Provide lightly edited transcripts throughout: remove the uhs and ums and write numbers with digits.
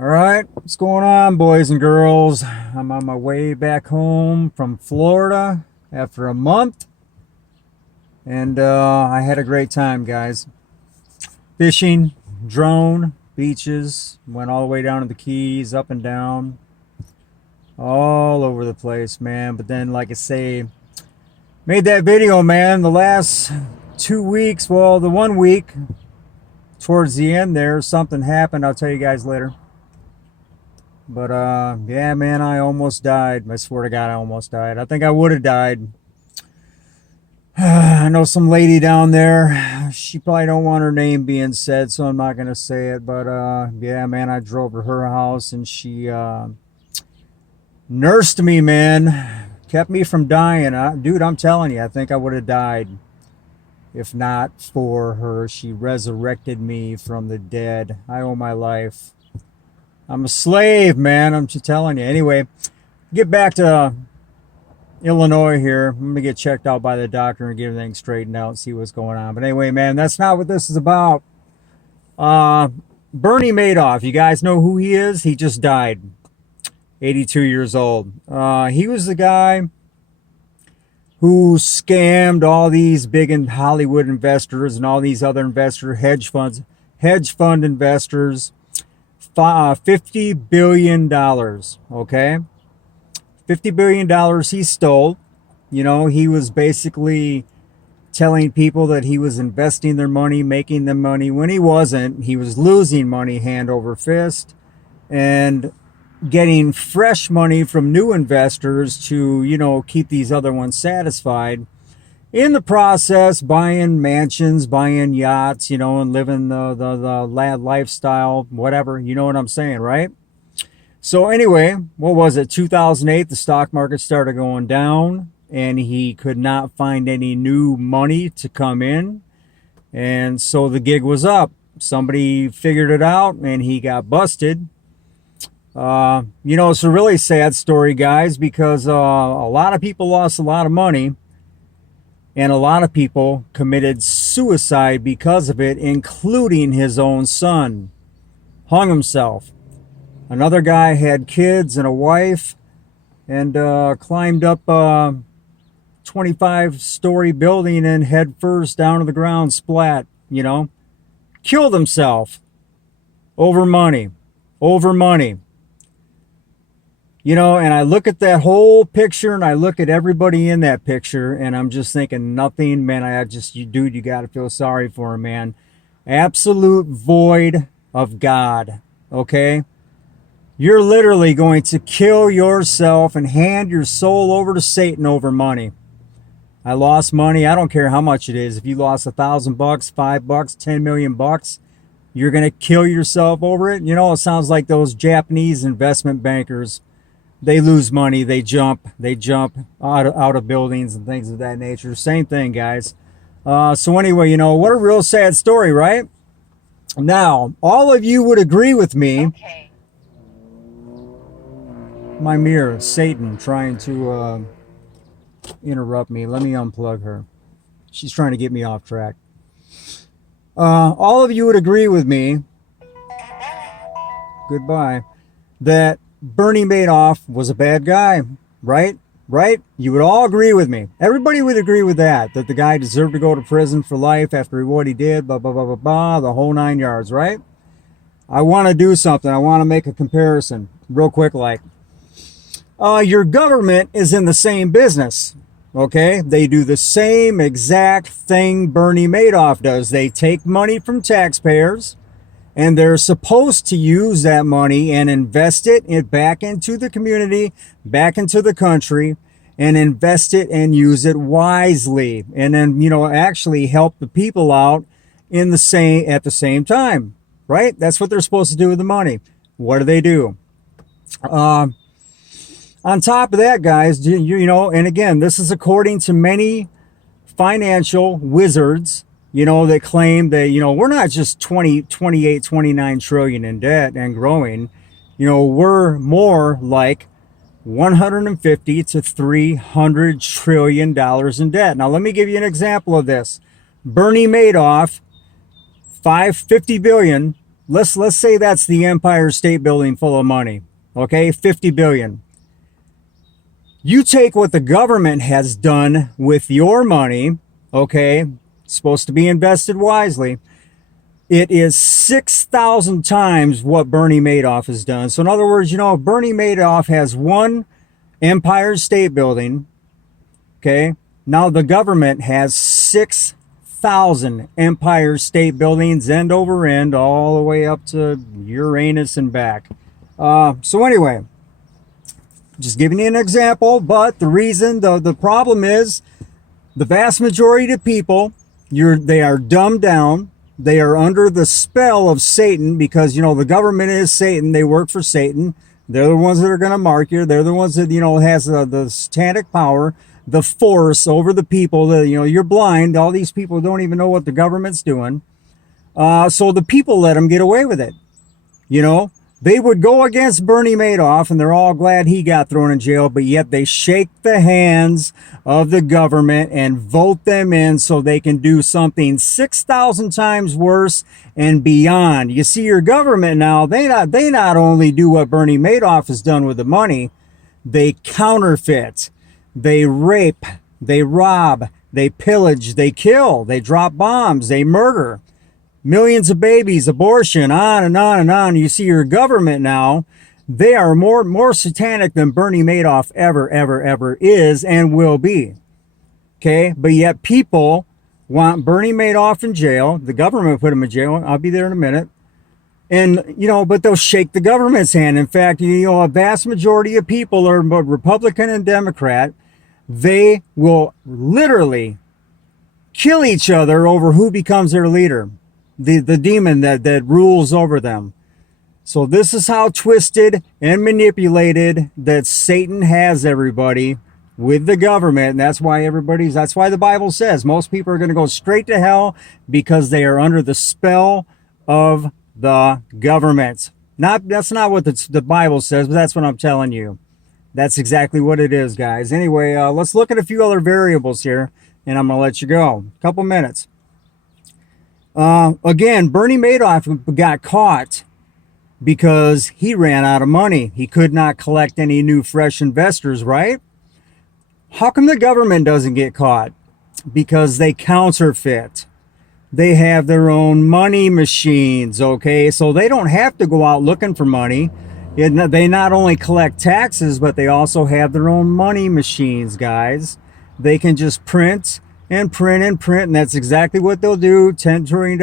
All right, what's going on, boys and girls? I'm on my way back home from Florida after a month, and I had a great time, guys. Fishing, drone, beaches, went all the way down to the Keys, up and down, all over the place, man. But then, like I say, made that video, man, the last 2 weeks, well, the 1 week, towards the end there, something happened. I'll tell you guys later. But yeah, man, I almost died. I swear to God, I almost died. I think I would have died. I know some lady down there. She probably don't want her name being said, so I'm not gonna say it. But yeah, man, I drove to her house and she nursed me, man. Kept me from dying. Dude, I'm telling you, I think I would have died if not for her. She resurrected me from the dead. I owe my life. I'm a slave, man. I'm just telling you. Anyway, get back to Illinois here. I'm going to get checked out by the doctor and get everything straightened out and see what's going on. But anyway, man, that's not what this is about. Bernie Madoff. You guys know who he is? He just died. 82 years old. He was the guy who scammed all these big Hollywood investors and all these other investors, hedge fund investors. $50 billion, okay? $50 billion he stole. You know, he was basically telling people that he was investing their money, making them money, when he wasn't. He was losing money hand over fist and getting fresh money from new investors to, you know, keep these other ones satisfied. In the process, buying mansions, buying yachts, you know, and living the lad lifestyle, whatever, you know what I'm saying, right? So anyway, what was it? 2008, the stock market started going down and he could not find any new money to come in. And so the gig was up. Somebody figured it out and he got busted. You know, it's a really sad story, guys, because a lot of people lost a lot of money. And a lot of people committed suicide because of it, including his own son. Hung himself. Another guy had kids and a wife and climbed up a 25-story building and head first down to the ground, splat, you know. Killed himself over money. Over money. You know, and I look at that whole picture and I look at everybody in that picture and I'm just thinking nothing, man. Dude, you got to feel sorry for him, man. Absolute void of God, okay? You're literally going to kill yourself and hand your soul over to Satan over money. I lost money. I don't care how much it is. If you lost $1,000, $5, 10 million bucks, you're going to kill yourself over it. You know, it sounds like those Japanese investment bankers. They lose money, they jump out of buildings and things of that nature. Same thing, guys. So anyway, you know, what a real sad story, right? Now, all of you would agree with me. Okay. My mirror, Satan, trying to interrupt me. Let me unplug her. She's trying to get me off track. All of you would agree with me. Goodbye. That Bernie Madoff was a bad guy, right? Right? You would all agree with me. Everybody would agree with that the guy deserved to go to prison for life after what he did, blah, blah, blah, blah, blah, the whole 9 yards, right? I want to do something. I want to make a comparison real quick, like, your government is in the same business, okay? They do the same exact thing Bernie Madoff does. They take money from taxpayers, and they're supposed to use that money and invest it back into the community, back into the country, and invest it and use it wisely. And then, you know, actually help the people out at the same time, right? That's what they're supposed to do with the money. What do? On top of that, guys, you know, and again, this is according to many financial wizards, you know, that claim that, you know, we're not just 28, 29 trillion in debt and growing. You know, we're more like 150 to 300 trillion dollars in debt. Now, let me give you an example of this. Bernie Madoff, 50 billion, let's say that's the Empire State Building full of money. Okay, 50 billion. You take what the government has done with your money, okay, supposed to be invested wisely. It is 6,000 times what Bernie Madoff has done. So in other words, if Bernie Madoff has one Empire State Building, okay, now the government has 6,000 Empire State Buildings end over end all the way up to Uranus and back. So anyway, just giving you an example, but the problem is the vast majority of people, they are dumbed down. They are under the spell of Satan because, the government is Satan. They work for Satan. They're the ones that are going to mark you. They're the ones that, has the satanic power, the force over the people. That, you're blind. All these people don't even know what the government's doing. So the people let them get away with it. They would go against Bernie Madoff, and they're all glad he got thrown in jail, but yet they shake the hands of the government and vote them in so they can do something 6,000 times worse and beyond. You see, your government now, they not only do what Bernie Madoff has done with the money, they counterfeit, they rape, they rob, they pillage, they kill, they drop bombs, they murder. Millions of babies, abortion, on and on and on. You see, your government now, they are more satanic than Bernie Madoff ever is and will be. Okay? But yet people want Bernie Madoff in jail. The government put him in jail. I'll be there in a minute. And, but they'll shake the government's hand. In fact, a vast majority of people are Republican and Democrat. They will literally kill each other over who becomes their leader. The demon that rules over them. So this is how twisted and manipulated that Satan has everybody with the government. And that's why the Bible says most people are going to go straight to hell because they are under the spell of the government. That's not what the Bible says, but that's what I'm telling you. That's exactly what it is, guys. Anyway, let's look at a few other variables here, and I'm going to let you go. A couple minutes. Again, Bernie Madoff got caught because he ran out of money. He could not collect any new fresh investors, right? How come the government doesn't get caught? Because they counterfeit. They have their own money machines, okay? So they don't have to go out looking for money. They not only collect taxes, but they also have their own money machines, guys. They can just print and print and print, and that's exactly what they'll do. $10 trillion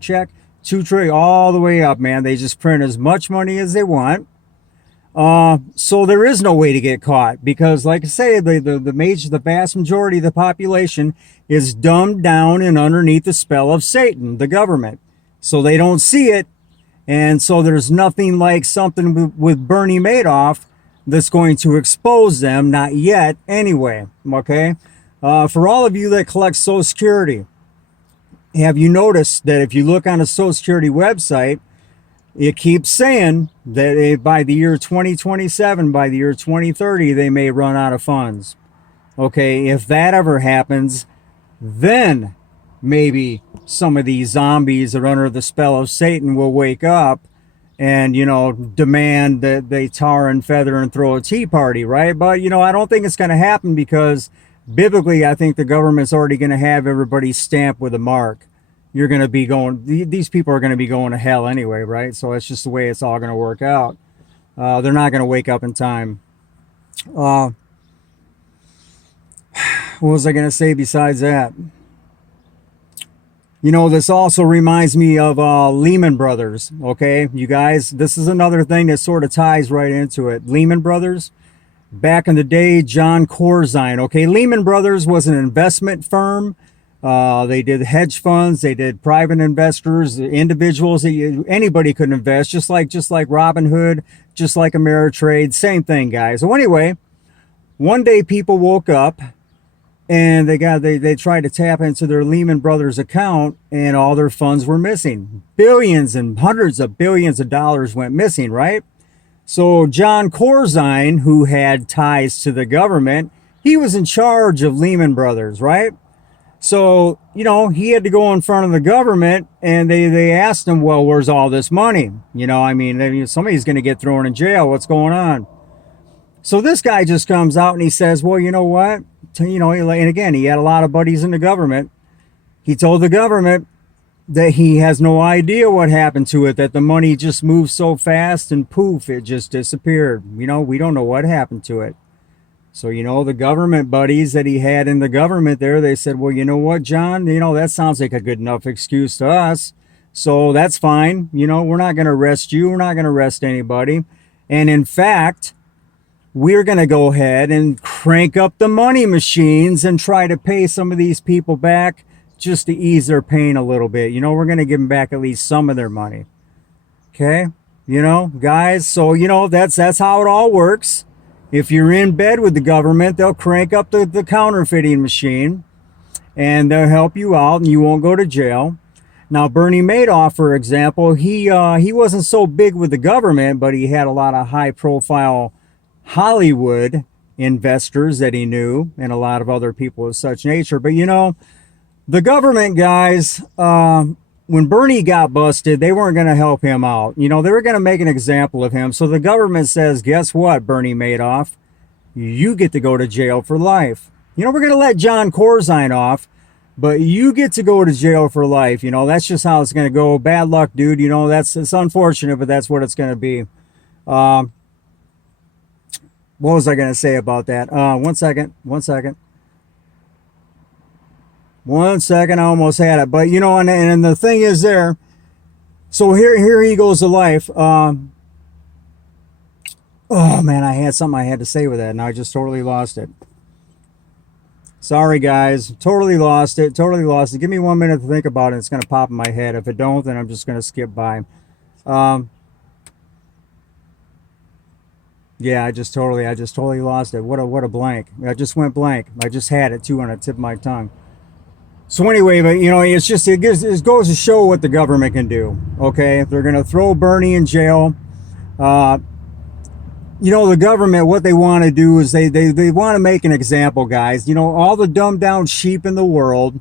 check, $2 trillion, all the way up, man. They just print as much money as they want. So there is no way to get caught because, like I say, the vast majority of the population is dumbed down and underneath the spell of Satan, the government. So they don't see it, and so there's nothing like something with Bernie Madoff that's going to expose them, not yet anyway, okay? For all of you that collect Social Security, have you noticed that if you look on a Social Security website, it keeps saying that by the year 2027, by the year 2030, they may run out of funds. Okay, if that ever happens, then maybe some of these zombies that are under the spell of Satan will wake up and, demand that they tar and feather and throw a tea party, right? But, I don't think it's going to happen because biblically, I think the government's already going to have everybody stamped with a mark. You're going to be these people are going to be going to hell anyway, right? So that's just the way it's all going to work out. They're not going to wake up in time. What was I going to say besides that? This also reminds me of Lehman Brothers, okay? You guys, this is another thing that sort of ties right into it. Lehman Brothers. Back in the day, John Corzine. Okay, Lehman Brothers was an investment firm. They did hedge funds. They did private investors, individuals. Anybody could invest, just like Robinhood, just like Ameritrade. Same thing, guys. So anyway, one day people woke up and they tried to tap into their Lehman Brothers account, and all their funds were missing. Billions and hundreds of billions of dollars went missing, right? So John Corzine, who had ties to the government, he was in charge of Lehman Brothers, right? So he had to go in front of the government, and they asked him, well, where's all this money? I mean, somebody's going to get thrown in jail. What's going on? So this guy just comes out and he says, well, you know what? And again, he had a lot of buddies in the government. He told the government that he has no idea what happened to it, that the money just moved so fast and poof, it just disappeared. We don't know what happened to it. So, the government buddies that he had in the government there, they said, well, you know what, John, that sounds like a good enough excuse to us. So that's fine. We're not going to arrest you. We're not going to arrest anybody. And in fact, we're going to go ahead and crank up the money machines and try to pay some of these people back just to ease their pain a little bit. We're going to give them back at least some of their money. Okay? Guys, so, that's how it all works. If you're in bed with the government, they'll crank up the counterfeiting machine and they'll help you out and you won't go to jail. Now, Bernie Madoff, for example, he wasn't so big with the government, but he had a lot of high-profile Hollywood investors that he knew and a lot of other people of such nature. But, the government guys, when Bernie got busted, they weren't going to help him out. They were going to make an example of him. So the government says, guess what, Bernie Madoff? You get to go to jail for life. We're going to let John Corzine off, but you get to go to jail for life. That's just how it's going to go. Bad luck, dude. It's unfortunate, but that's what it's going to be. What was I going to say about that? One second. I almost had it. But, and the thing is there, so here he goes to life. Oh, man, I had something I had to say with that, and I just totally lost it. Sorry, guys. Totally lost it. Give me 1 minute to think about it. It's going to pop in my head. If it don't, then I'm just going to skip by. Yeah, I just totally lost it. What a blank. I just went blank. I just had it, too, on the tip of my tongue. So anyway, but it goes to show what the government can do. Okay, if they're going to throw Bernie in jail, the government, what they want to do is they want to make an example, guys. All the dumbed down sheep in the world,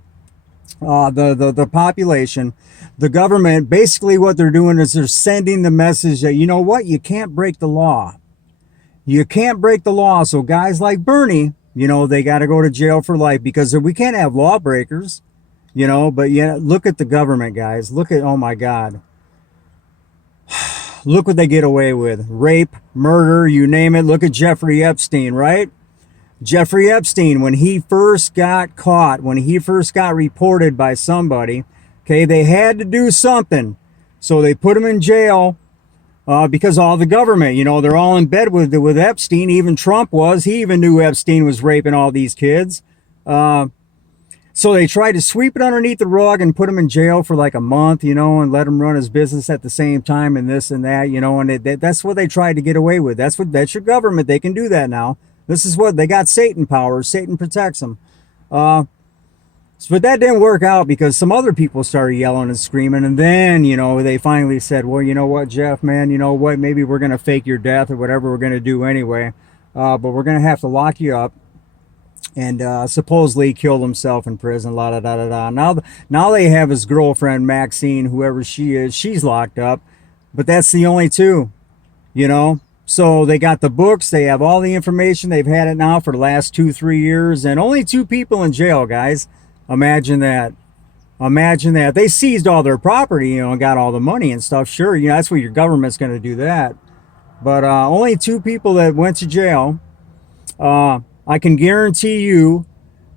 the population, the government, basically what they're doing is they're sending the message that, you can't break the law. You can't break the law. So guys like Bernie, they got to go to jail for life because we can't have lawbreakers, but look at the government, guys. Oh my God. Look what they get away with. Rape, murder, you name it. Look at Jeffrey Epstein, right? Jeffrey Epstein, when he first got caught, when he first got reported by somebody, okay, they had to do something. So they put him in jail. Because all the government, they're all in bed with Epstein. Even Trump was. He even knew Epstein was raping all these kids. So they tried to sweep it underneath the rug and put him in jail for like a month, and let him run his business at the same time and this and that, and that's what they tried to get away with. That's your government. They can do that now. This is what they got. Satan powers. Satan protects them. But that didn't work out because some other people started yelling and screaming. And then, they finally said, well, you know what, Jeff, man, you know what, maybe we're going to fake your death or whatever we're going to do anyway. But we're going to have to lock you up. And supposedly killed himself in prison, la da da da da. Now they have his girlfriend, Maxine, whoever she is, she's locked up. But that's the only two, So they got the books. They have all the information. They've had it now for the last 2-3 years. And only 2 people in jail, guys. Imagine that. They seized all their property, and got all the money and stuff. Sure, that's what your government's going to do that. But only 2 people that went to jail. I can guarantee you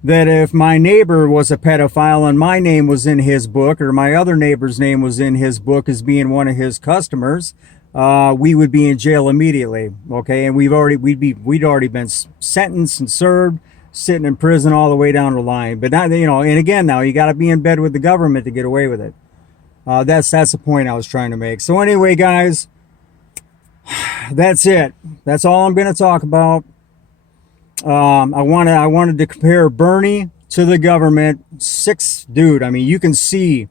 that if my neighbor was a pedophile and my name was in his book, or my other neighbor's name was in his book as being one of his customers, we would be in jail immediately. Okay, and we'd already been sentenced and served, sitting in prison all the way down the line. But now, and again, now you got to be in bed with the government to get away with it. That's the point I was trying to make. So anyway, guys, that's it. That's all I'm going to talk about. I wanted to compare Bernie to the government. Dude, I mean, you can see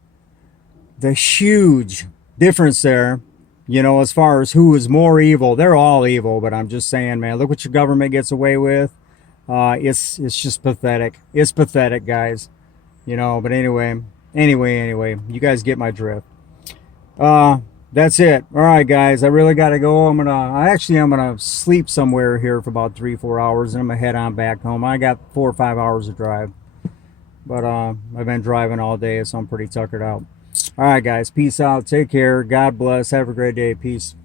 the huge difference there, as far as who is more evil. They're all evil, but I'm just saying, man, look what your government gets away with. It's just pathetic. It's pathetic, guys. you know. But anyway, you guys get my drift. That's it. All right, guys, I really got to go. I'm gonna sleep somewhere here for about 3-4 hours, and I'm gonna head on back home. I got 4 or 5 hours to drive, but I've been driving all day, so I'm pretty tuckered out. All right, guys, peace out. Take care. God bless. Have a great day. Peace.